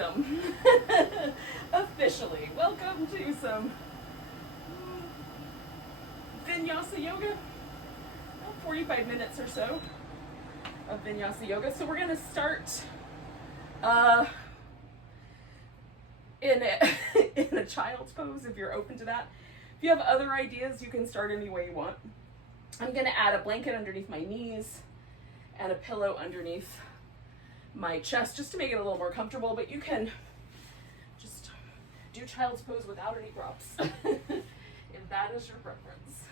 welcome. Officially, welcome to some Vinyasa yoga. About 45 minutes or so of Vinyasa yoga. So we're going to start in a child's pose if you're open to that. If you have other ideas, you can start any way you want. I'm going to add a blanket underneath my knees and a pillow underneath my chest just to make it a little more comfortable, but you can just do child's pose without any props if that is your preference.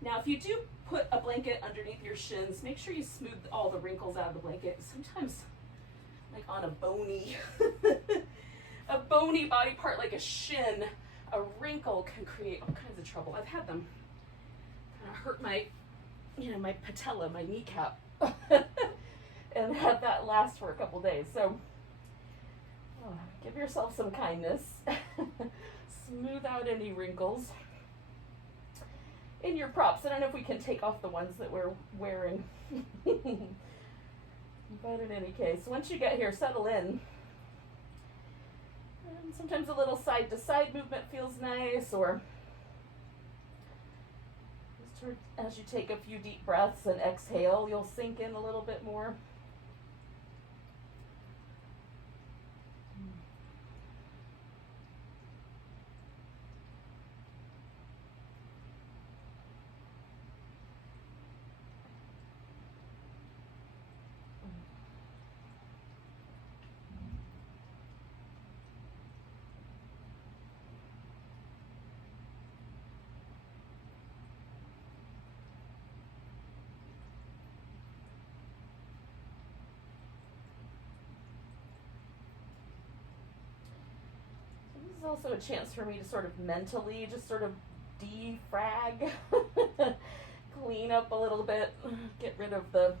Now, if you do put a blanket underneath your shins, make sure you smooth all the wrinkles out of the blanket. Sometimes, like on a bony body part like a shin, a wrinkle can create all kinds of trouble. I've had them kind of hurt my patella, my kneecap, and had that last for a couple days. So give yourself some kindness. Smooth out any wrinkles in your props. I don't know if we can take off the ones that we're wearing. But in any case, once you get here, settle in. And sometimes a little side to side movement feels nice, or just as you take a few deep breaths and exhale, you'll sink in a little bit more. This is also a chance for me to sort of mentally just sort of defrag, clean up a little bit, get rid of the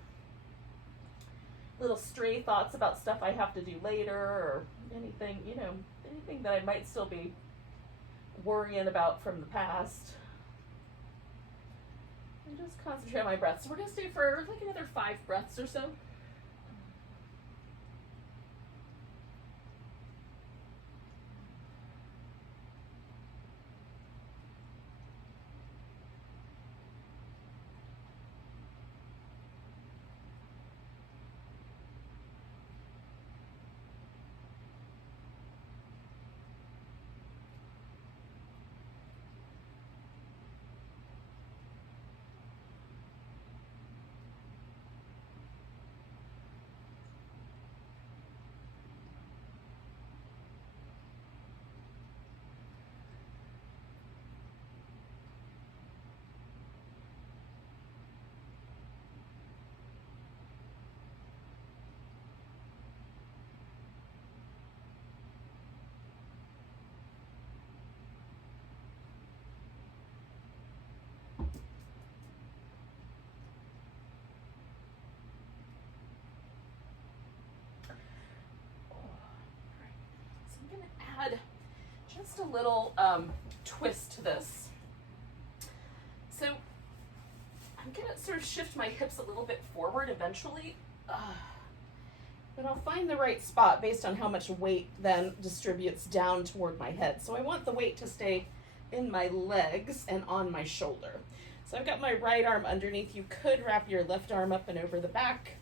little stray thoughts about stuff I have to do later, or anything that I might still be worrying about from the past. And just concentrate on my breath. So we're going to stay for like another 5 breaths or so. Add just a little twist to this. So I'm going to sort of shift my hips a little bit forward eventually, but I'll find the right spot based on how much weight then distributes down toward my head. So I want the weight to stay in my legs and on my shoulder. So I've got my right arm underneath. You could wrap your left arm up and over the back.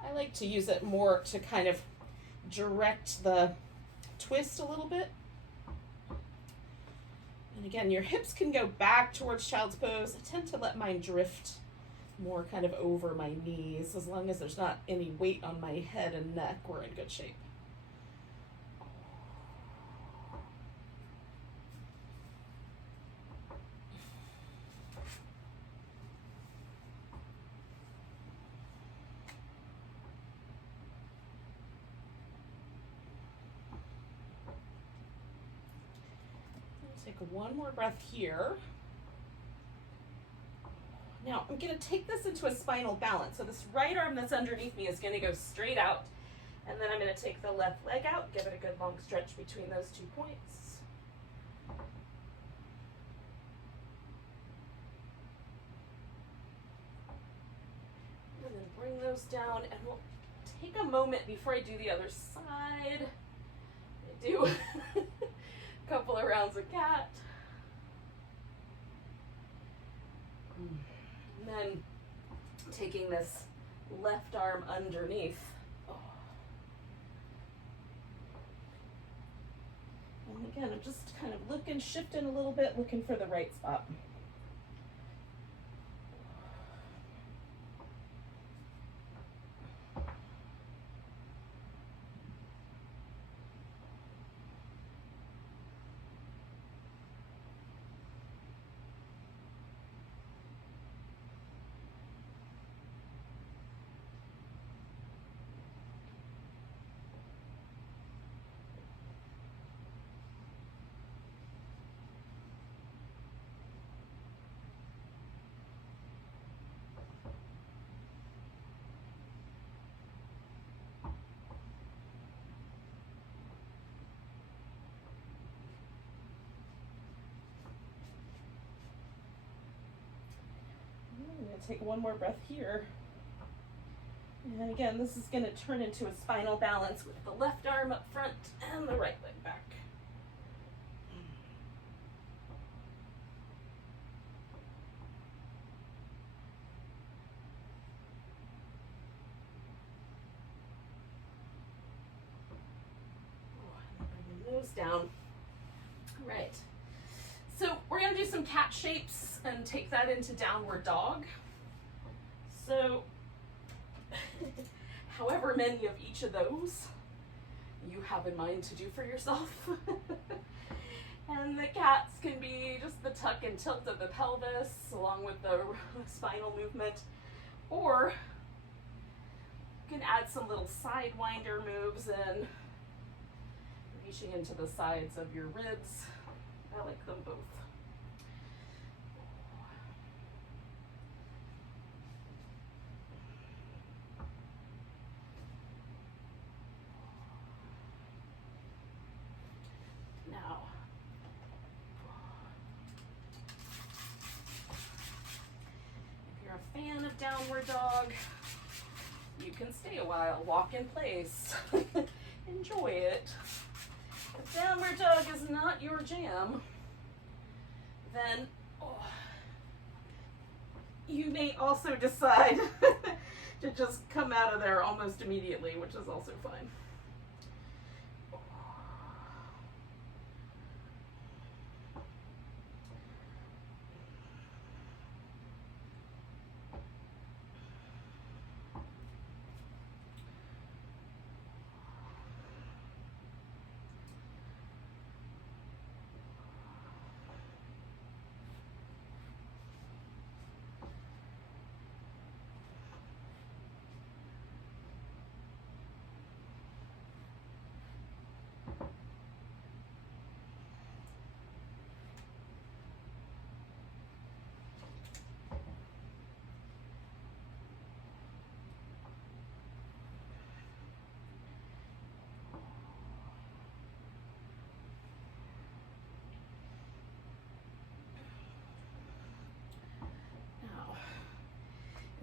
I like to use it more to kind of direct the twist a little bit. And again, your hips can go back towards child's pose. I tend to let mine drift more kind of over my knees. As long as there's not any weight on my head and neck, we're in good shape. Take one more breath here. Now I'm going to take this into a spinal balance. So this right arm that's underneath me is going to go straight out, and then I'm going to take the left leg out, give it a good long stretch between those 2 points. And then bring those down, and we'll take a moment before I do the other side. I do a couple of rounds of cat. And then taking this left arm underneath. And again, I'm just kind of looking, shifting a little bit, looking for the right spot. I'm going to take one more breath here. And again, this is going to turn into a spinal balance with the left arm up front and the right leg back. Bring the nose down. All right. So we're going to do some cat shapes and take that into downward dog. So however many of each of those you have in mind to do for yourself. And the cats can be just the tuck and tilt of the pelvis along with the spinal movement, or you can add some little sidewinder moves and reaching into the sides of your ribs. I like them both. Now, if you're a fan of downward dog, you can stay a while, walk in place, enjoy it. If downward dog is not your jam, then you may also decide to just come out of there almost immediately, which is also fine.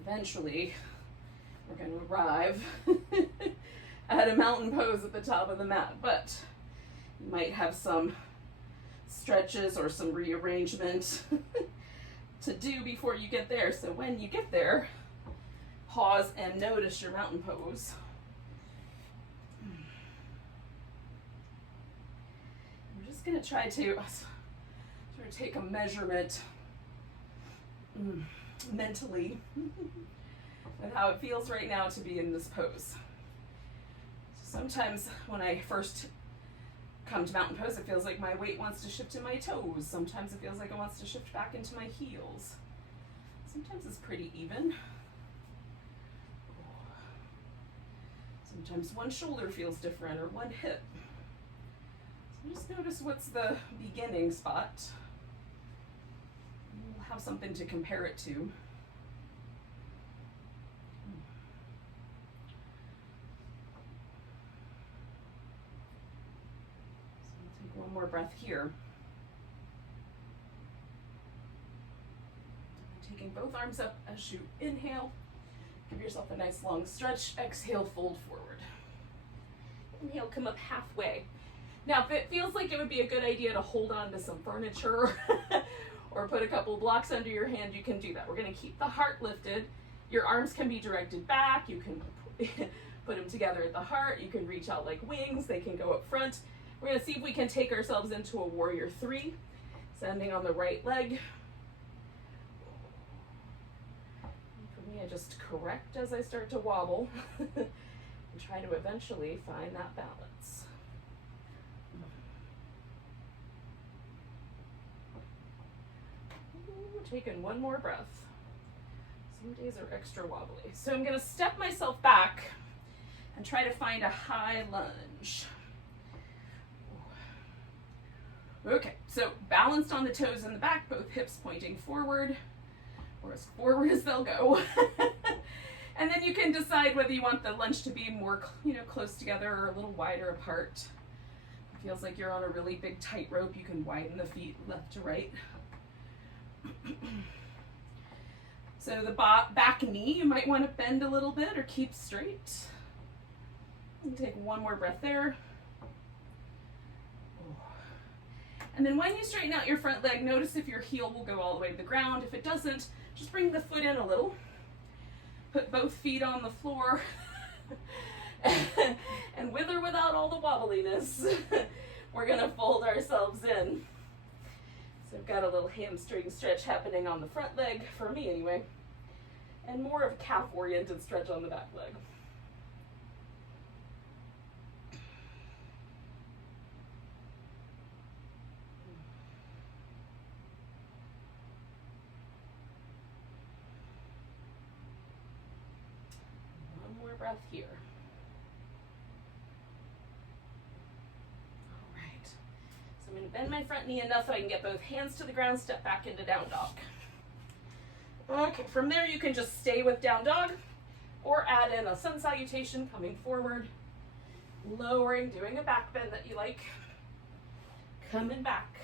Eventually, we're going to arrive at a mountain pose at the top of the mat, but you might have some stretches or some rearrangement to do before you get there. So when you get there, pause and notice your mountain pose. I'm just going to try to sort of take a measurement mentally with how it feels right now to be in this pose. Sometimes when I first come to mountain pose, it feels like my weight wants to shift to my toes. Sometimes it feels like it wants to shift back into my heels. Sometimes it's pretty even. Sometimes one shoulder feels different or one hip. So just notice what's the beginning spot. We'll have something to compare it to. One more breath here. Taking both arms up as you inhale Give yourself a nice long stretch. Exhale, fold forward. Inhale, come up halfway. Now, if it feels like it would be a good idea to hold on to some furniture or put a couple blocks under your hand, you can do that. We're going to keep the heart lifted. Your arms can be directed back. You can put them together at the heart. You can reach out like wings. They can go up front. We're going to see if we can take ourselves into a warrior 3, standing on the right leg. For me, I just correct as I start to wobble and try to eventually find that balance. Taking one more breath. Some days are extra wobbly. So I'm going to step myself back and try to find a high lunge. Okay, so balanced on the toes in the back, both hips pointing forward, or as forward as they'll go. And then you can decide whether you want the lunge to be more, close together or a little wider apart. It feels like you're on a really big tightrope. You can widen the feet left to right. So the back knee, you might want to bend a little bit or keep straight. And take one more breath there. And then when you straighten out your front leg, notice if your heel will go all the way to the ground. If it doesn't, just bring the foot in a little. Put both feet on the floor. And with or without all the wobbliness, we're going to fold ourselves in. So I've got a little hamstring stretch happening on the front leg, for me anyway, and more of a calf-oriented stretch on the back leg. One more breath here. I'm going to bend my front knee enough that I can get both hands to the ground, step back into down dog. Okay, from there you can just stay with down dog or add in a sun salutation, coming forward, lowering, doing a back bend that you like, coming back.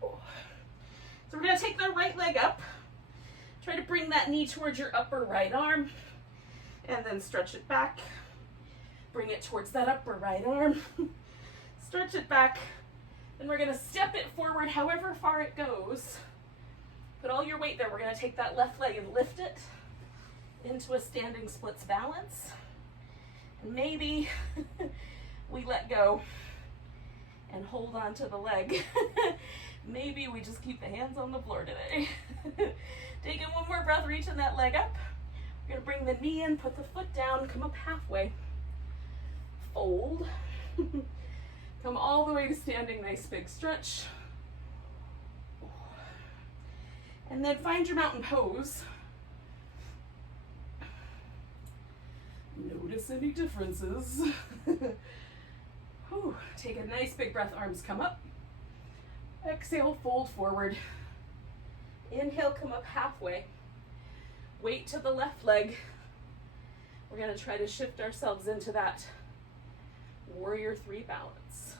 So we're going to take the right leg up, try to bring that knee towards your upper right arm, and then stretch it back, bring it towards that upper right arm. Stretch it back, and we're going to step it forward however far it goes. Put all your weight there. We're going to take that left leg and lift it into a standing splits balance. And maybe we let go and hold on to the leg. Maybe we just keep the hands on the floor today. Taking one more breath, reaching that leg up. We're going to bring the knee in, put the foot down, come up halfway. Fold. Come all the way to standing, nice big stretch. And then find your mountain pose. Notice any differences. Take a nice big breath, arms come up. Exhale, fold forward. Inhale, come up halfway. Weight to the left leg. We're going to try to shift ourselves into that warrior 3 balance.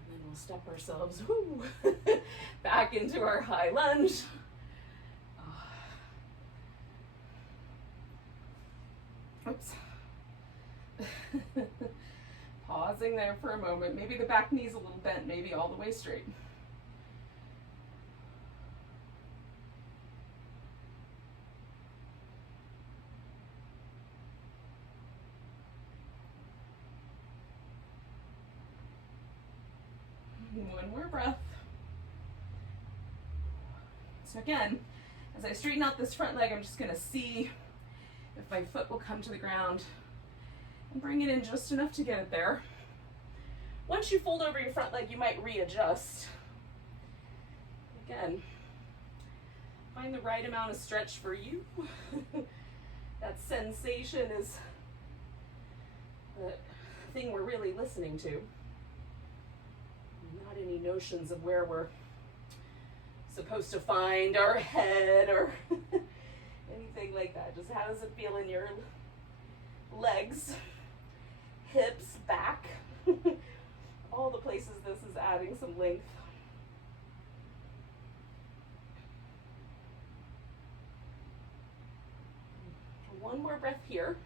And then we'll step ourselves back into our high lunge. Oops. Pausing there for a moment. Maybe the back knee's a little bent, maybe all the way straight. One more breath. So again, as I straighten out this front leg, I'm just going to see if my foot will come to the ground and bring it in just enough to get it there. Once you fold over your front leg, you might readjust. Again, find the right amount of stretch for you. That sensation is the thing we're really listening to. Not any notions of where we're supposed to find our head or anything like that. Just how does it feel in your legs, hips, back, all the places this is adding some length. One more breath here.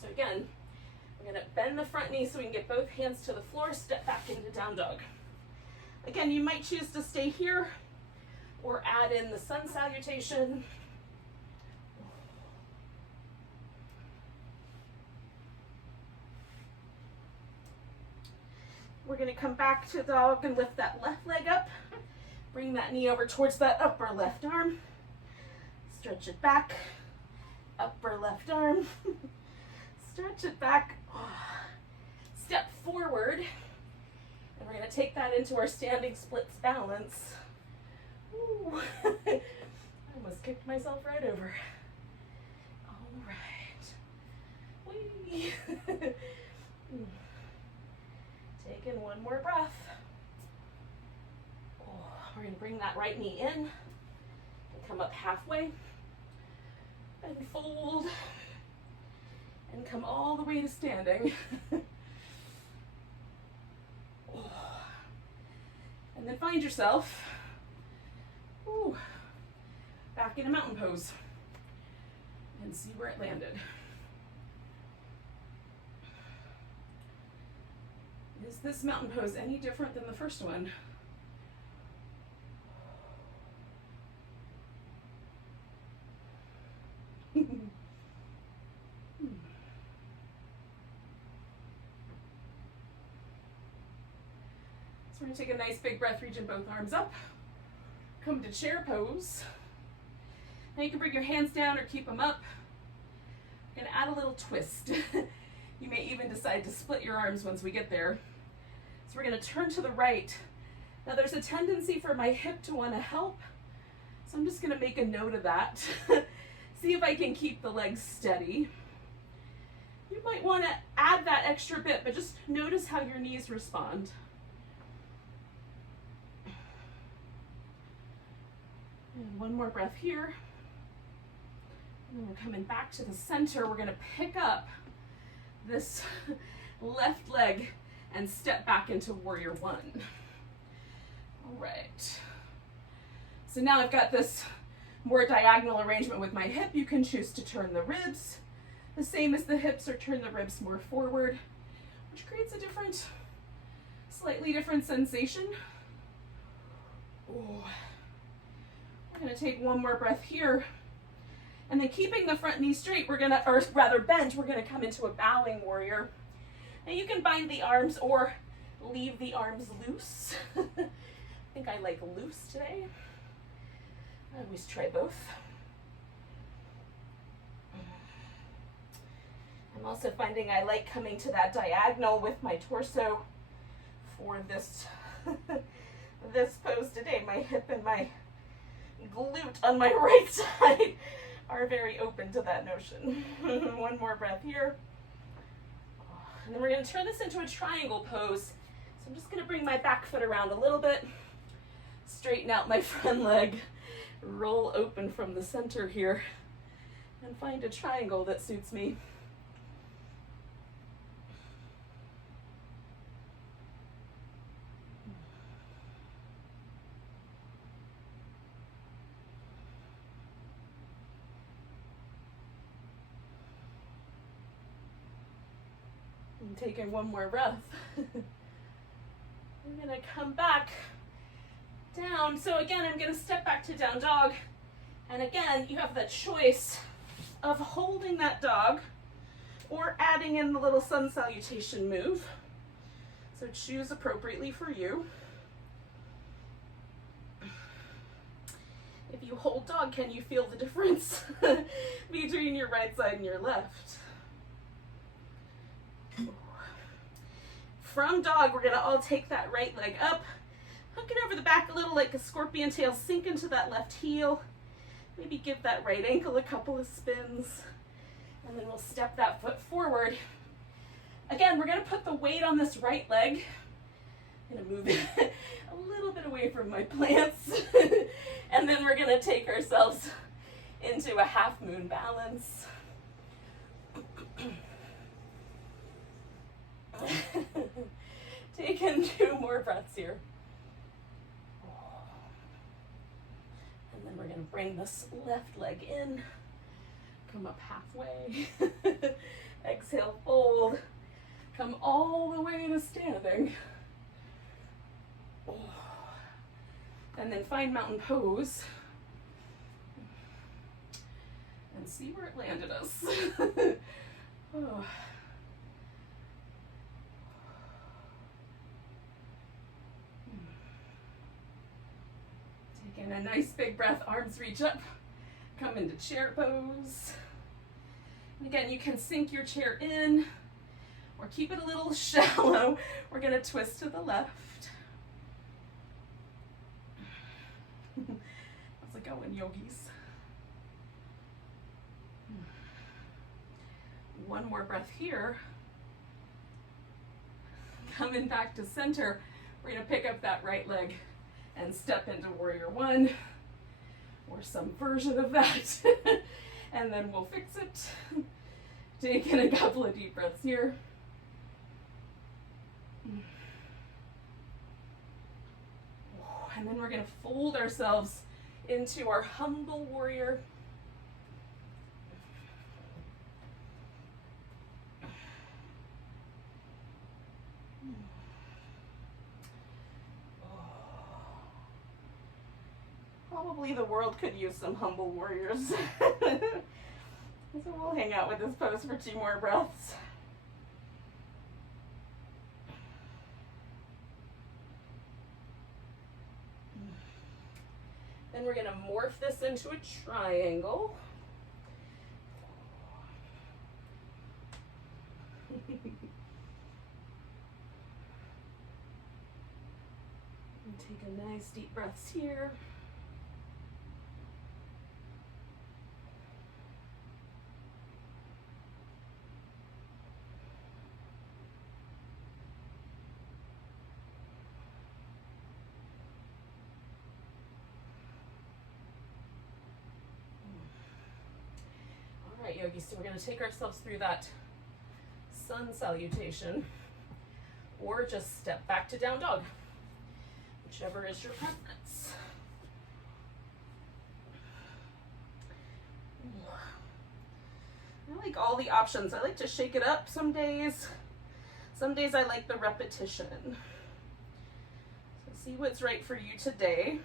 So again, we're going to bend the front knee so we can get both hands to the floor, step back into down dog. Again, you might choose to stay here or add in the sun salutation. We're going to come back to dog and lift that left leg up. Bring that knee over towards that upper left arm. Stretch it back. Upper left arm. Stretch it back. Step forward. And we're going to take that into our standing splits balance. Ooh. I almost kicked myself right over. All right. Whee. Take in one more breath. We're going to bring that right knee in and come up halfway and fold and come all the way to standing. And then find yourself back in a mountain pose and see where it landed. Is this mountain pose any different than the first one? We're going to take a nice big breath, reaching both arms up. Come to chair pose. Now you can bring your hands down or keep them up. You're going to add a little twist. You may even decide to split your arms once we get there. So we're going to turn to the right. Now there's a tendency for my hip to want to help. So I'm just going to make a note of that. See if I can keep the legs steady. You might want to add that extra bit, but just notice how your knees respond. And one more breath here. And then we're coming back to the center. We're going to pick up this left leg and step back into warrior one. All right. So now I've got this more diagonal arrangement with my hip. You can choose to turn the ribs the same as the hips or turn the ribs more forward, which creates a different, slightly different sensation. Ooh. We're going to take one more breath here. And then keeping the front knee straight, we're going to, or rather bent, we're going to come into a bowing warrior. Now you can bind the arms or leave the arms loose. I think I like loose today. I always try both. I'm also finding I like coming to that diagonal with my torso for this, this pose today. My hip and my glute on my right side are very open to that notion. One more breath here. And then we're going to turn this into a triangle pose. So I'm just going to bring my back foot around a little bit, straighten out my front leg, roll open from the center here, and find a triangle that suits me. And taking one more breath. I'm going to come back down. So again, I'm going to step back to down dog. And again, you have the choice of holding that dog or adding in the little sun salutation move. So choose appropriately for you. If you hold dog, can you feel the difference between your right side and your left? From dog, we're going to all take that right leg up, hook it over the back a little like a scorpion tail, sink into that left heel, maybe give that right ankle a couple of spins, and then we'll step that foot forward. Again, we're going to put the weight on this right leg. I'm going to move it a little bit away from my plants, and then we're going to take ourselves into a half moon balance. Take in 2 more breaths here. And then we're going to bring this left leg in. Come up halfway. Exhale, fold. Come all the way to standing. And then find mountain pose. And see where it landed us. Oh. Take in a nice big breath, arms reach up. Come into chair pose. And again, you can sink your chair in or keep it a little shallow. We're going to twist to the left. How's it going, yogis? One more breath here. Coming back to center, we're going to pick up that right leg and step into warrior 1 or some version of that. And then we'll fix it. Take in a couple of deep breaths here. And then we're going to fold ourselves into our humble warrior. Probably the world could use some humble warriors. So we'll hang out with this pose for 2 more breaths. Then we're going to morph this into a triangle. And take a nice deep breaths here. All right, yogis, so we're going to take ourselves through that sun salutation or just step back to down dog, whichever is your preference. I like all the options. I like to shake it up some days. Some days I like the repetition. So see what's right for you today.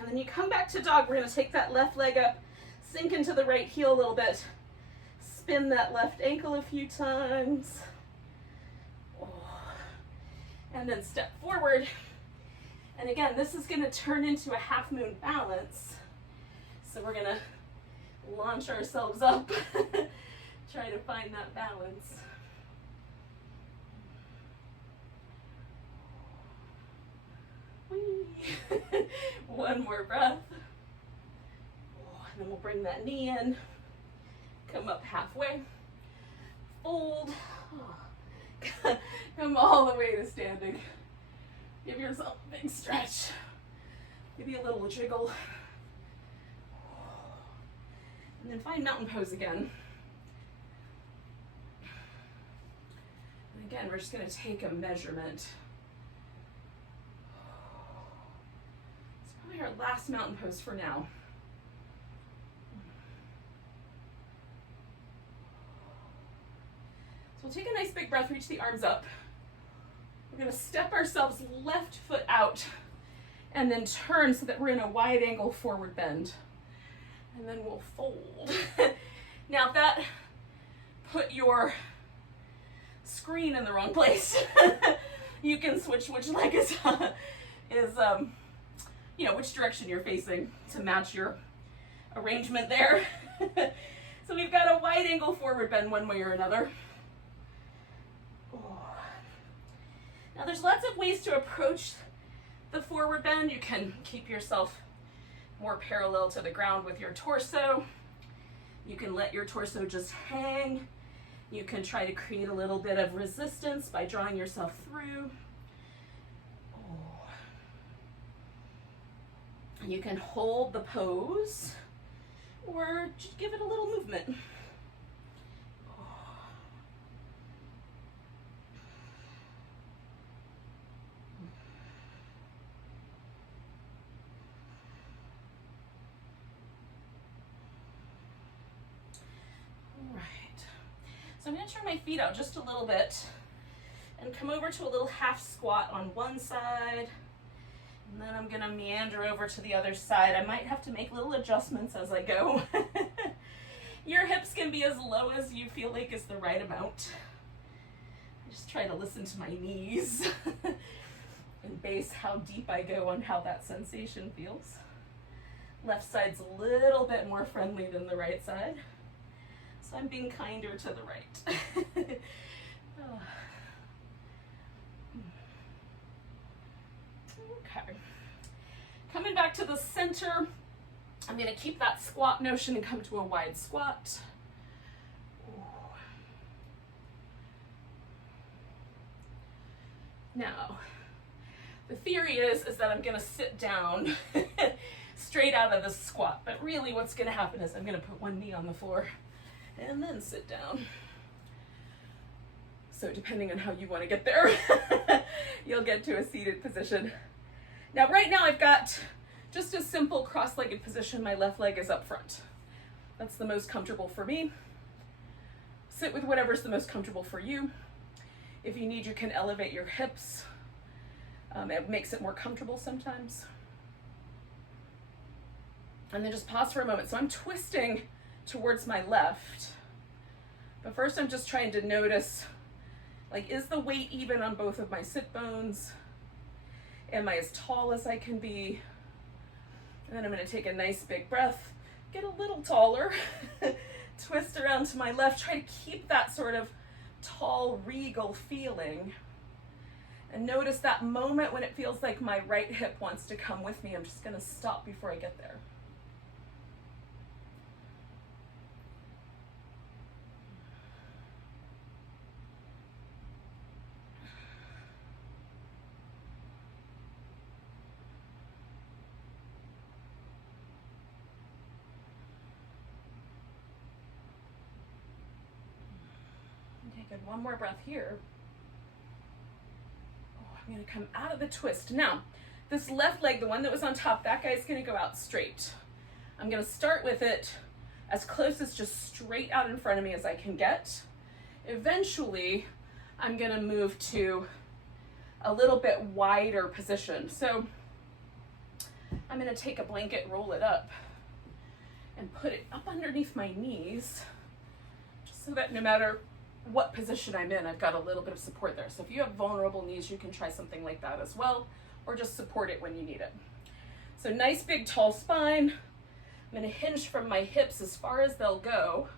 And then you come back to dog. We're going to take that left leg up, sink into the right heel a little bit, spin that left ankle a few times, and then step forward. And again, this is going to turn into a half moon balance. So we're going to launch ourselves up, try to find that balance. Whee. One more breath. And then we'll bring that knee in, come up halfway, fold, come all the way to standing. Give yourself a big stretch, maybe a little jiggle. And then find mountain pose again. And again, we're just going to take a measurement. It's probably our last mountain pose for now. So we'll take a nice big breath, reach the arms up. We're going to step ourselves left foot out and then turn so that we're in a wide angle forward bend. And then we'll fold. Now if that put your screen in the wrong place, you can switch which leg is which direction you're facing to match your arrangement there. So we've got a wide angle forward bend one way or another. Now there's lots of ways to approach the forward bend. You can keep yourself more parallel to the ground with your torso. You can let your torso just hang. You can try to create a little bit of resistance by drawing yourself through. You can hold the pose or just give it a little movement. So I'm gonna turn my feet out just a little bit and come over to a little half squat on one side. And then I'm gonna meander over to the other side. I might have to make little adjustments as I go. Your hips can be as low as you feel like is the right amount. I just try to listen to my knees and base how deep I go on how that sensation feels. Left side's a little bit more friendly than the right side, so I'm being kinder to the right. Okay. Coming back to the center, I'm going to keep that squat notion and come to a wide squat. Now, the theory is that I'm going to sit down straight out of the squat, but really what's going to happen is I'm going to put one knee on the floor and then sit down. So depending on how you want to get there, you'll get to a seated position. Now right now I've got just a simple cross-legged position. My left leg is up front. That's the most comfortable for me. Sit with whatever's the most comfortable for you. If you need, you can elevate your hips. It makes it more comfortable sometimes. And then just pause for a moment. So I'm twisting towards my left, but first I'm just trying to notice, like, is the weight even on both of my sit bones? Am I as tall as I can be? And then I'm going to take a nice big breath, get a little taller, twist around to my left, try to keep that sort of tall, regal feeling. And notice that moment when it feels like my right hip wants to come with me. I'm just going to stop before I get there. Good, one more breath here. Oh, I'm going to come out of the twist. Now, this left leg, the one that was on top, that guy's going to go out straight. I'm going to start with it as close as just straight out in front of me as I can get. Eventually, I'm going to move to a little bit wider position. So I'm going to take a blanket, roll it up, and put it up underneath my knees, just so that no matter what position I'm in, I've got a little bit of support there. So if you have vulnerable knees, you can try something like that as well, or just support it when you need it. So nice big tall spine. I'm going to hinge from my hips as far as they'll go.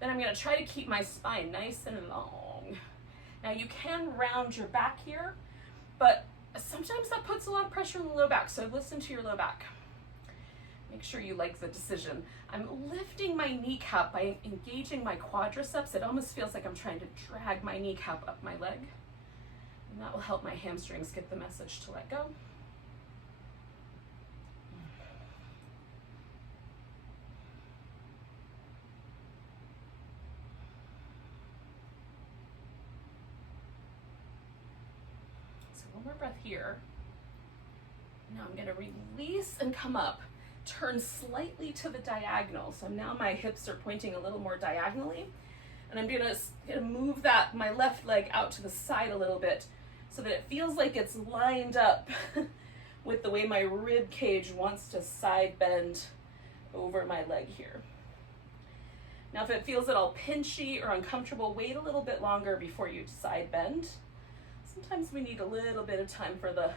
Then I'm going to try to keep my spine nice and long. Now you can round your back here, but sometimes that puts a lot of pressure on the low back, so listen to your low back. Make sure you like the decision. I'm lifting my kneecap by engaging my quadriceps. It almost feels like I'm trying to drag my kneecap up my leg. And that will help my hamstrings get the message to let go. So one more breath here. Now I'm going to release and come up. Turn slightly to the diagonal. So now my hips are pointing a little more diagonally. And I'm gonna move my left leg out to the side a little bit so that it feels like it's lined up with the way my rib cage wants to side bend over my leg here. Now if it feels at all pinchy or uncomfortable, wait a little bit longer before you side bend. Sometimes we need a little bit of time for the,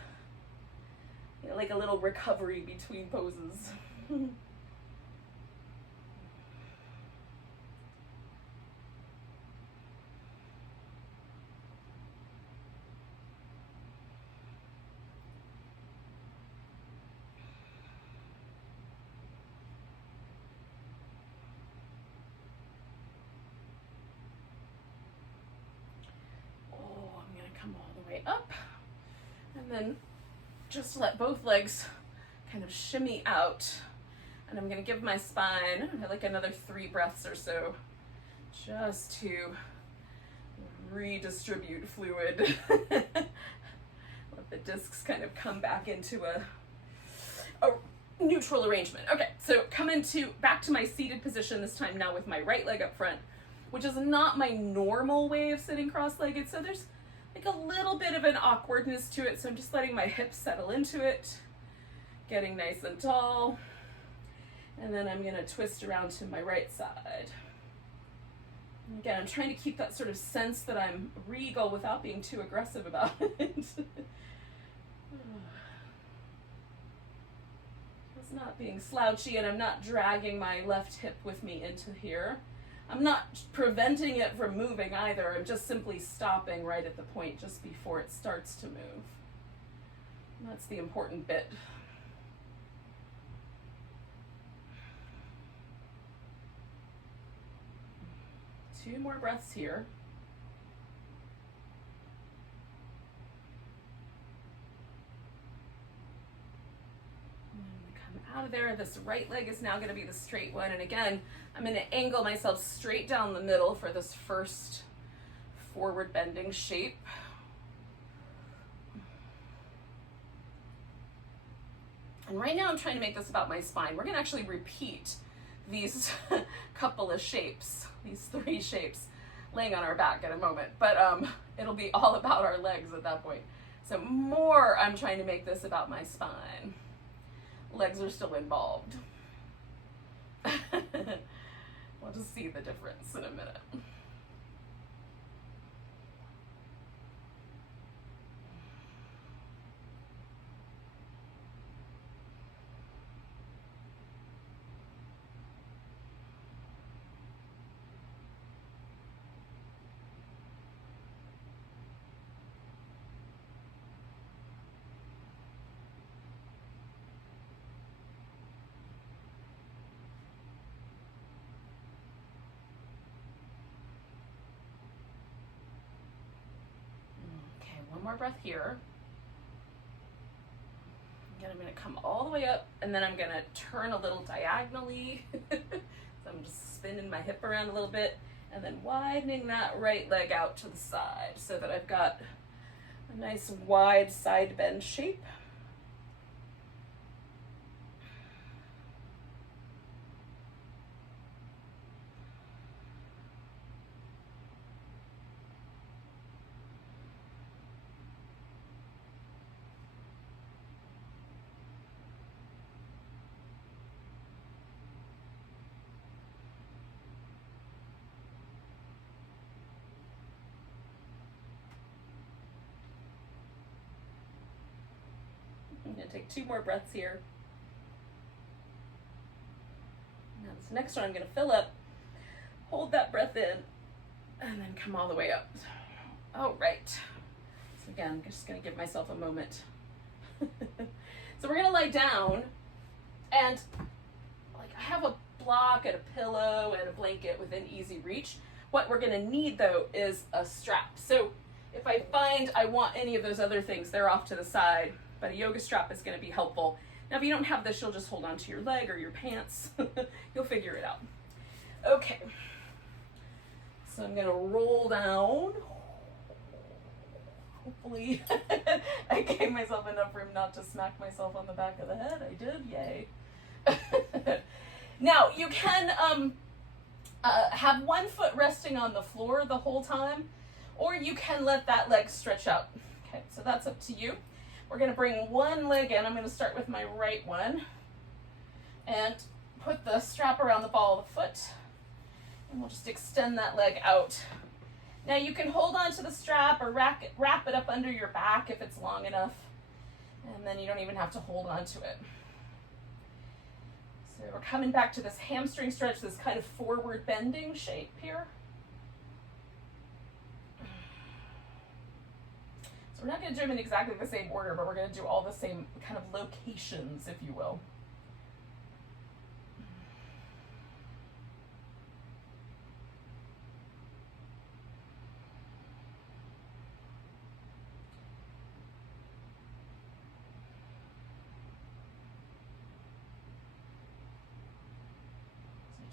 like a little recovery between poses. I'm going to come all the way up and then just let both legs kind of shimmy out. And I'm going to give my spine like another 3 breaths or so just to redistribute fluid. Let the discs kind of come back into a neutral arrangement. Okay, so come back to my seated position this time now with my right leg up front. which is not my normal way of sitting cross-legged. So there's like a little bit of an awkwardness to it. So I'm just letting my hips settle into it, getting nice and tall. And then I'm gonna twist around to my right side. And again, I'm trying to keep that sort of sense that I'm regal without being too aggressive about it. It's not being slouchy, and I'm not dragging my left hip with me into here. I'm not preventing it from moving either. I'm just simply stopping right at the point just before it starts to move. And that's the important bit. Two more breaths here. Out of there. This right leg is now going to be the straight one, and again I'm going to angle myself straight down the middle for this first forward bending shape. And right now I'm trying to make this about my spine. We're going to actually repeat these couple of shapes, these three shapes, laying on our back in a moment, but it'll be all about our legs at that point. So more I'm trying to make this about my spine. Legs are still involved. We'll just see the difference in a minute. One more breath here. Again, I'm going to come all the way up, and then I'm going to turn a little diagonally. So I'm just spinning my hip around a little bit, and then widening that right leg out to the side so that I've got a nice wide side bend shape. I'm going to take two more breaths here. Now this next one I'm going to fill up, hold that breath in, and then come all the way up. All right. So again, I'm just going to give myself a moment. So we're going to lie down, and like I have a block and a pillow and a blanket within easy reach. What we're going to need though is a strap. So if I find I want any of those other things, they're off to the side. But a yoga strap is going to be helpful. Now, if you don't have this, you'll just hold on to your leg or your pants. You'll figure it out. Okay. So I'm going to roll down. Hopefully, I gave myself enough room not to smack myself on the back of the head. I did. Yay. Now, you can have one foot resting on the floor the whole time, or you can let that leg stretch out. Okay, so that's up to you. We're going to bring one leg in. I'm going to start with my right one and put the strap around the ball of the foot, and we'll just extend that leg out. Now you can hold on to the strap or wrap it up under your back if it's long enough, and then you don't even have to hold on to it. So we're coming back to this hamstring stretch, this kind of forward bending shape here. So we're not going to do them in exactly the same order, but we're going to do all the same kind of locations, if you will.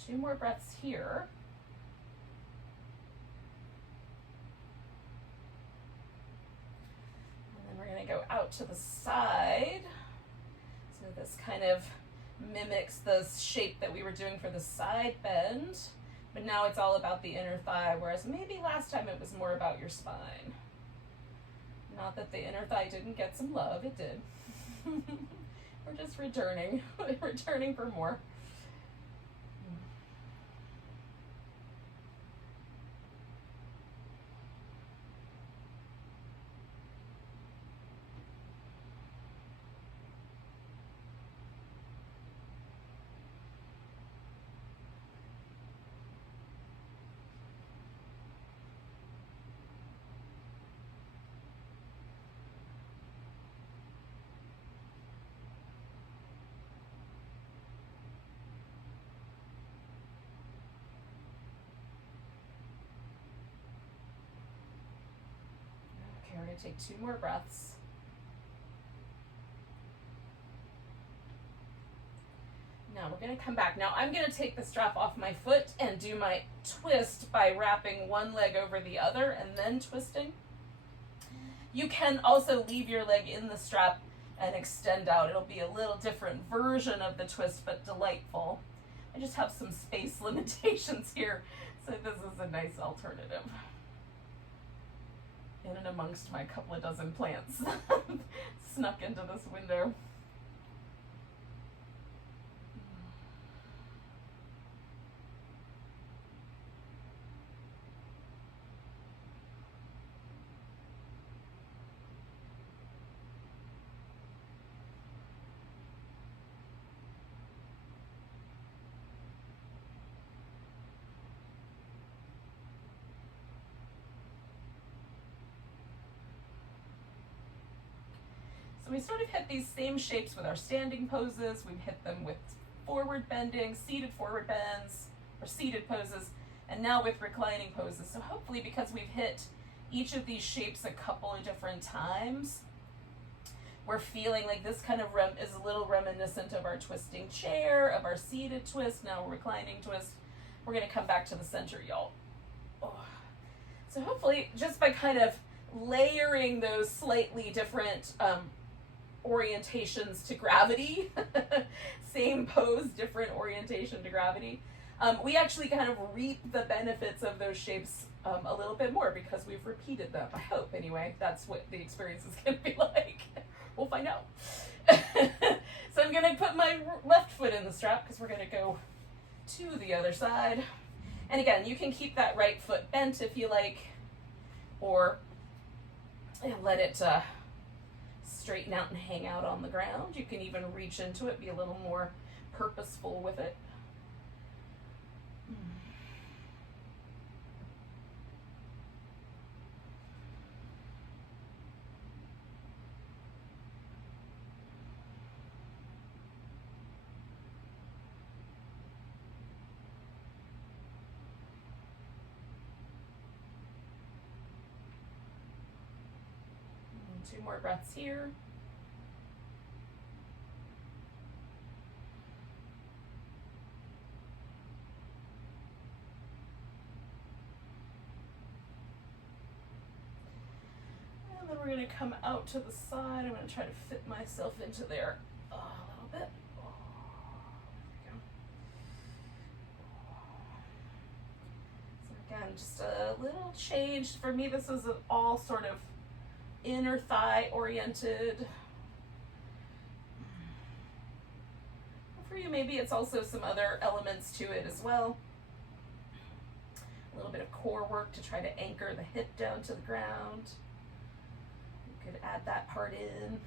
So 2 more breaths here. Go out to the side. So this kind of mimics the shape that we were doing for the side bend. But now it's all about the inner thigh, whereas maybe last time it was more about your spine. Not that the inner thigh didn't get some love, it did. We're just returning, returning for more. Okay, we're going to take 2 more breaths. Now we're going to come back. Now I'm going to take the strap off my foot and do my twist by wrapping one leg over the other and then twisting. You can also leave your leg in the strap and extend out. It'll be a little different version of the twist, but delightful. I just have some space limitations here, so this is a nice alternative. In and amongst my couple of dozen plants snuck into this window. So we sort of hit these same shapes with our standing poses. We've hit them with forward bending, seated forward bends, or seated poses, and now with reclining poses. So hopefully, because we've hit each of these shapes a couple of different times, we're feeling like this kind of is a little reminiscent of our twisting chair, of our seated twist, now reclining twist. We're gonna come back to the center, y'all. Oh. So hopefully, just by kind of layering those slightly different orientations to gravity, same pose, different orientation to gravity, we actually kind of reap the benefits of those shapes a little bit more because we've repeated them. I hope, anyway. That's what the experience is going to be like. We'll find out. So I'm going to put my left foot in the strap because we're going to go to the other side. And again, you can keep that right foot bent if you like, or let it straighten out and hang out on the ground. You can even reach into it, be a little more purposeful with it. And 2 more breaths here. And then we're going to come out to the side. I'm going to try to fit myself into there a little bit. So again, just a little change. For me, this is all sort of inner thigh oriented. For you, maybe it's also some other elements to it as well. A little bit of core work to try to anchor the hip down to the ground. You could add that part in.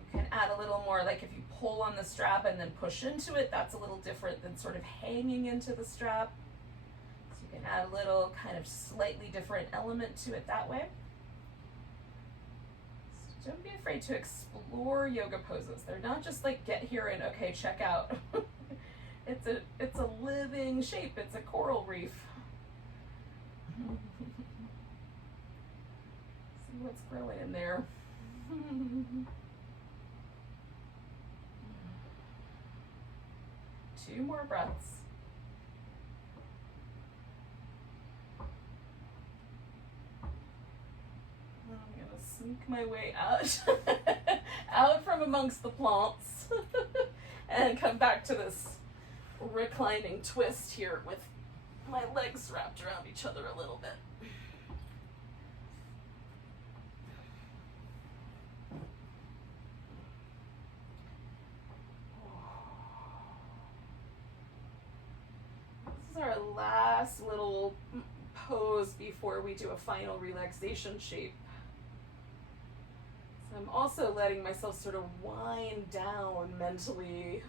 You can add a little more, like if you pull on the strap and then push into it, that's a little different than sort of hanging into the strap. So you can add a little kind of slightly different element to it that way. So don't be afraid to explore yoga poses. They're not just like get here and okay, check out. It's a living shape. It's a coral reef. See what's growing in there. 2 more breaths. I'm gonna sneak my way out out from amongst the plants and come back to this reclining twist here with my legs wrapped around each other a little bit. This is our last little pose before we do a final relaxation shape. So I'm also letting myself sort of wind down mentally,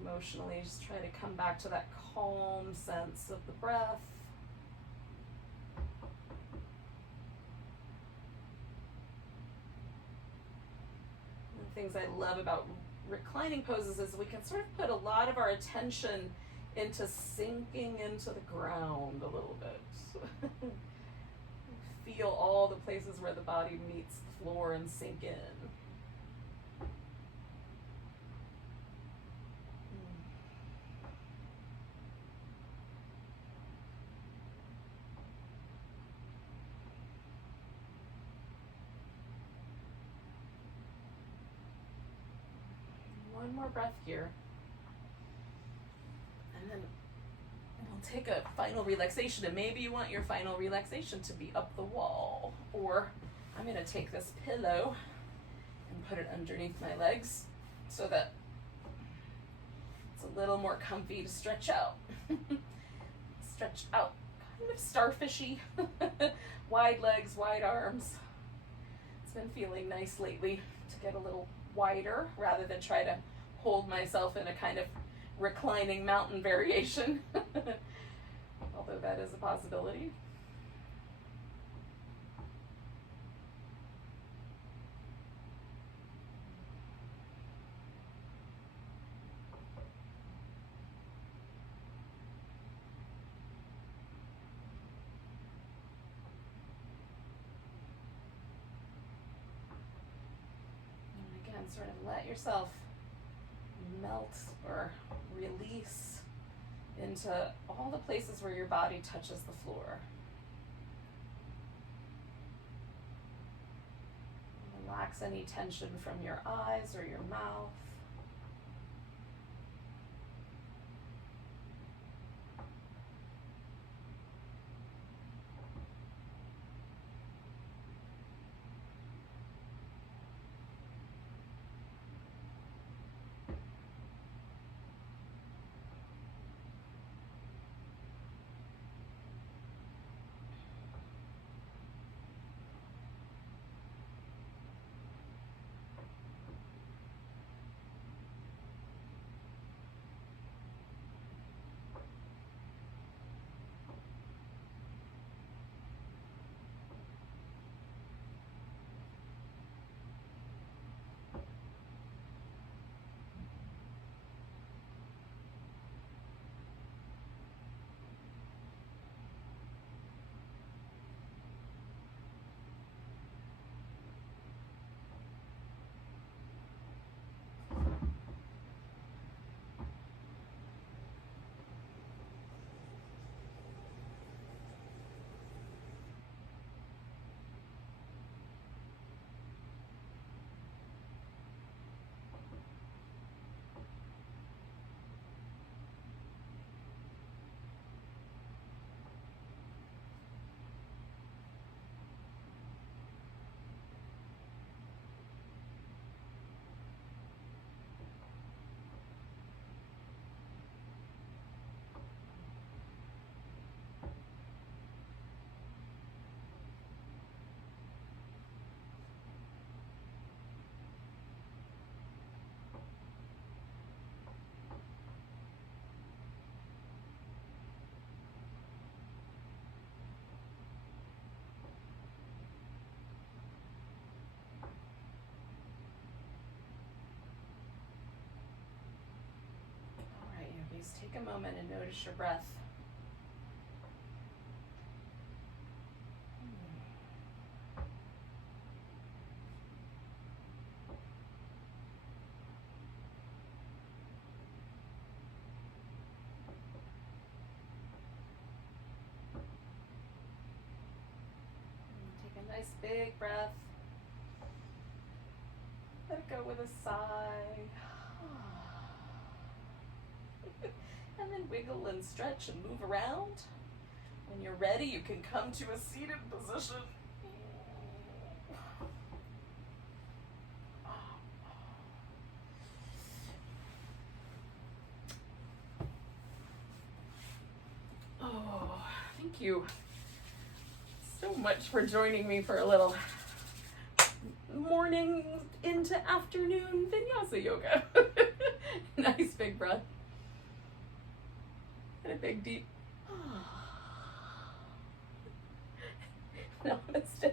emotionally, just trying to come back to that calm sense of the breath. One of the things I love about reclining poses is we can sort of put a lot of our attention into sinking into the ground a little bit. Feel all the places where the body meets the floor and sink in. One more breath here. And then we'll take a final relaxation, and maybe you want your final relaxation to be up the wall, or I'm going to take this pillow and put it underneath my legs so that it's a little more comfy to stretch out. Stretch out, kind of starfishy. Wide legs, wide arms. It's been feeling nice lately to get a little wider rather than try to hold myself in a kind of reclining mountain variation. Although that is a possibility. And again, sort of let yourself melt or release into all the places where your body touches the floor. Relax any tension from your eyes or your mouth. Take a moment and notice your breath. Take a nice big breath. out with a sigh. And then wiggle and stretch and move around. When you're ready, you can come to a seated position. Oh, thank you so much for joining me for a little morning into afternoon vinyasa yoga. Nice big breath. And a big deep Namaste.